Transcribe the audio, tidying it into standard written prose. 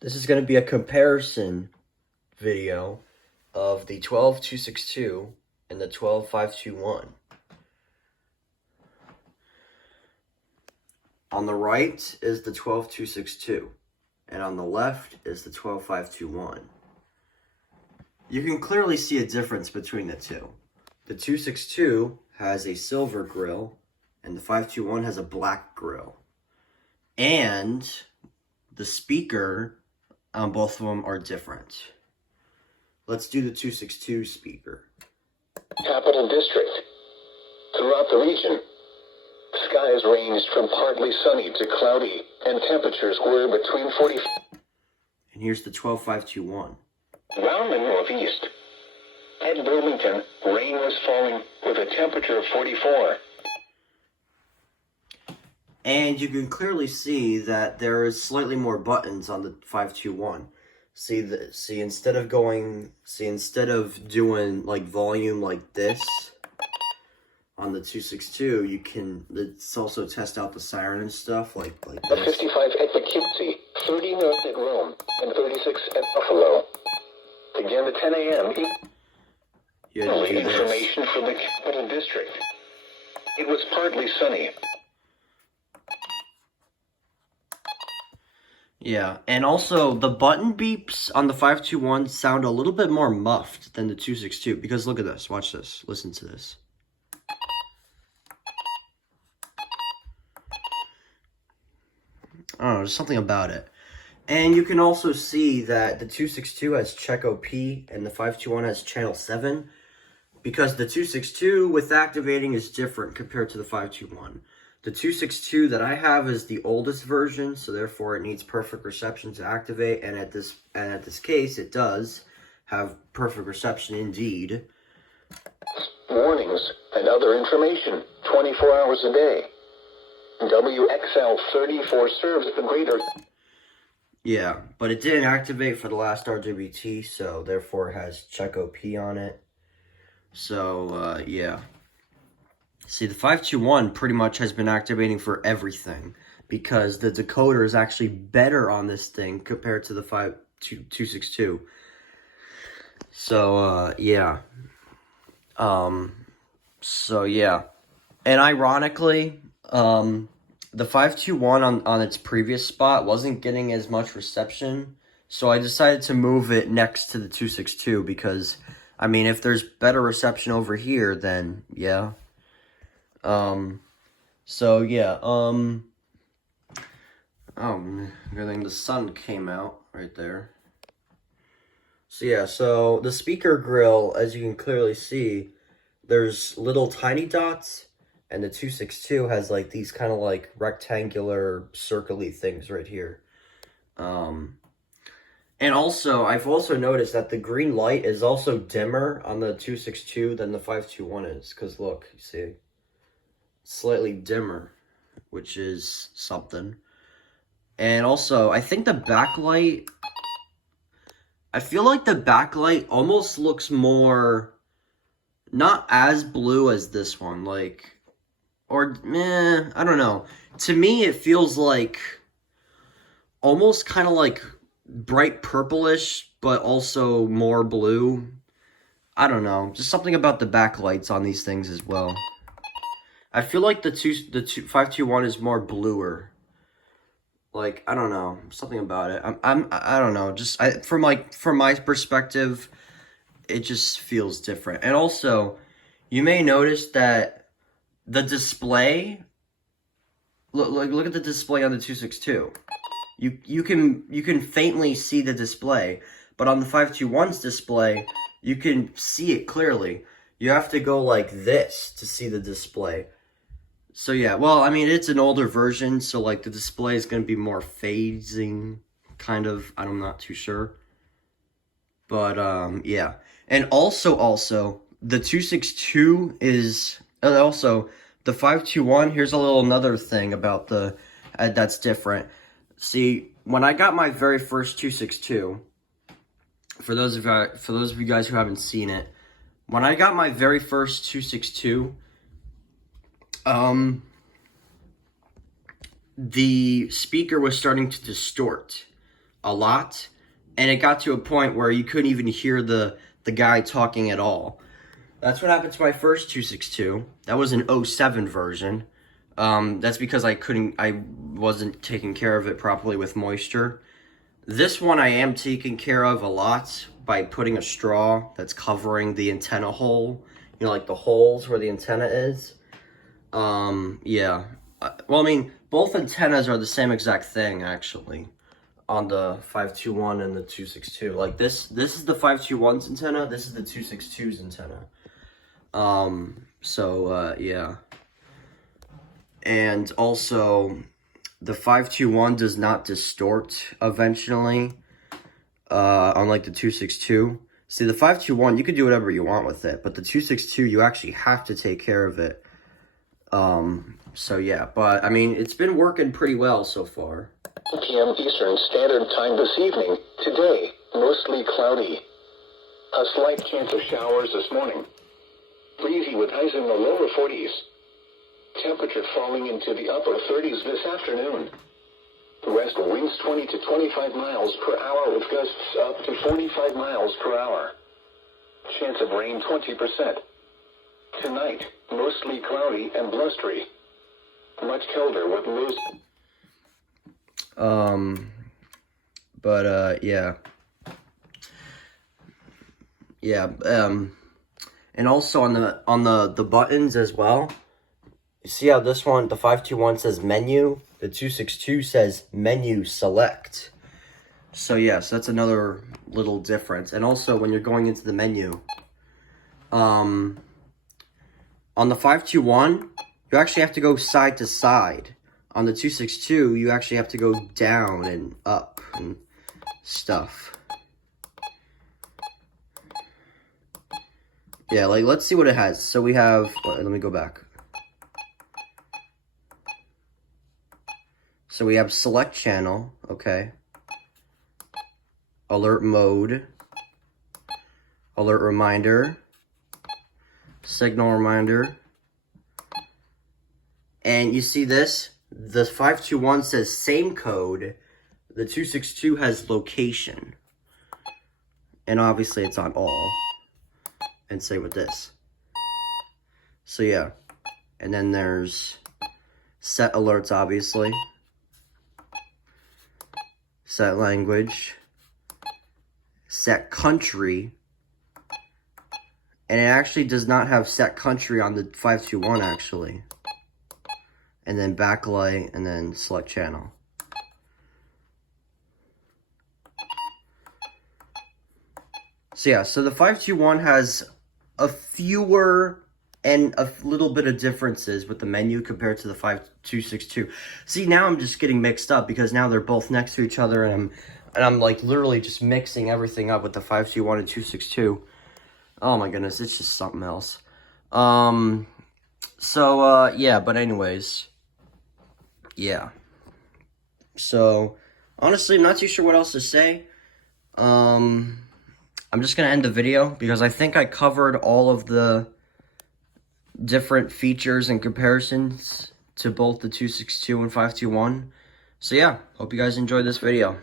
This is going to be a comparison video of the 12262 and the 12521. On the right is the 12262, and on the left is the 12521. You can clearly see a difference between the two. The 262 has a silver grill, and the 521 has a black grill. And the speaker on both of them are different. Let's do the 262 speaker. Capital District. Throughout the region, skies ranged from partly sunny to cloudy, and temperatures were between 40. And here's the 12521. Around the northeast, at Bloomington, rain was falling with a temperature of 44. And you can clearly see that there is slightly more buttons on the 521. See, instead of doing like volume like this on the 262, you can, it's also test out the siren and stuff like The this. 55 at Poughkeepsie, 30 north at Rome, and 36 at Buffalo. Again at 10 a.m. You had to do this. Information from the Capital District. It was partly sunny. Yeah, and also the button beeps on the 521 sound a little bit more muffed than the 262, because look at this, watch this, listen to this. I don't know, there's something about it. And you can also see that the 262 has check OP and the 521 has channel 7, because the 262 with activating is different compared to the 521. The 262 that I have is the oldest version, so therefore it needs perfect reception to activate, and at this case it does have perfect reception indeed. Warnings and other information 24 hours a day. WXL 34 serves the greater. Yeah, but it didn't activate for the last RWT, so therefore it has check OP on it. So, yeah. See, the 521 pretty much has been activating for everything, because the decoder is actually better on this thing compared to the 262. So, yeah. So, yeah. And ironically, the 521 on its previous spot wasn't getting as much reception, so I decided to move it next to the 262, because, I mean, if there's better reception over here, then, yeah. So, yeah, oh, good thing the sun came out right there. So, yeah, so the speaker grill, as you can clearly see, there's little tiny dots, and the 262 has, like, these kind of, like, rectangular, circle-y things right here. And also, I've also noticed that the green light is also dimmer on the 262 than the 521 is, because, look, you see? Slightly dimmer, which is something. And also, I think the backlight, I feel like the backlight almost looks more, not as blue as this one, like, or, I don't know. To me, it feels like, almost kind of like bright purplish, but also more blue. I don't know, just something about the backlights on these things as well. I feel like the 521 is more bluer. Like, I don't know, something about it. I don't know. Just from my perspective, it just feels different. And also, you may notice that the display. Look at the display on the 262. You can faintly see the display, but on the 521's display, you can see it clearly. You have to go like this to see the display. So yeah, well, I mean, it's an older version, so like the display is going to be more phasing, kind of. I'm not too sure. But yeah. And also the 262 is also the 521. Here's a little another thing about the that's different. See, when I got my very first 262, for those of you guys who haven't seen it, when I got my very first 262, the speaker was starting to distort a lot, and it got to a point where you couldn't even hear the guy talking at all. That's what happened to my first 262. That was an 07 version. That's because I wasn't taking care of it properly with moisture. This one I am taking care of a lot by putting a straw that's covering the antenna hole. You know, like the holes where the antenna is. Yeah. Well, I mean, both antennas are the same exact thing, actually, on the 521 and the 262. Like, this is the 521's antenna, this is the 262's antenna. Yeah. And also, the 521 does not distort eventually, unlike the 262. See, the 521, you can do whatever you want with it, but the 262, you actually have to take care of it. So yeah, but I mean, it's been working pretty well so far. 1 p.m. Eastern Standard Time this evening. Today, mostly cloudy. A slight chance of showers this morning. Breezy with highs in the lower 40s. Temperature falling into the upper 30s this afternoon. West winds 20 to 25 miles per hour with gusts up to 45 miles per hour. Chance of rain 20%. Tonight, mostly cloudy and blustery. Much colder with lows. Yeah. Yeah, and also on the buttons as well. You see how this one, the 521 says menu, the 262 says menu select. So yes, that's another little difference. And also when you're going into the menu, on the 521, you actually have to go side to side. On the 262, you actually have to go down and up and stuff. Yeah, like, let's see what it has. So we have, let me go back. So we have select channel, okay. Alert mode. Alert reminder. Signal reminder. And you see this? The 521 says same code. The 262 has location. And obviously it's on all. And same with this. So yeah. And then there's set alerts, obviously. Set language. Set country. And it actually does not have set country on the 521 actually. And then backlight, and then select channel. So yeah, so the 521 has a fewer and a little bit of differences with the menu compared to the 262. See, now I'm just getting mixed up because now they're both next to each other, and I'm like literally just mixing everything up with the 521 and 262. Oh my goodness, it's just something else. Yeah, but anyways. Yeah. So, honestly, I'm not too sure what else to say. I'm just going to end the video because I think I covered all of the different features and comparisons to both the 262 and 521. So, yeah, hope you guys enjoyed this video.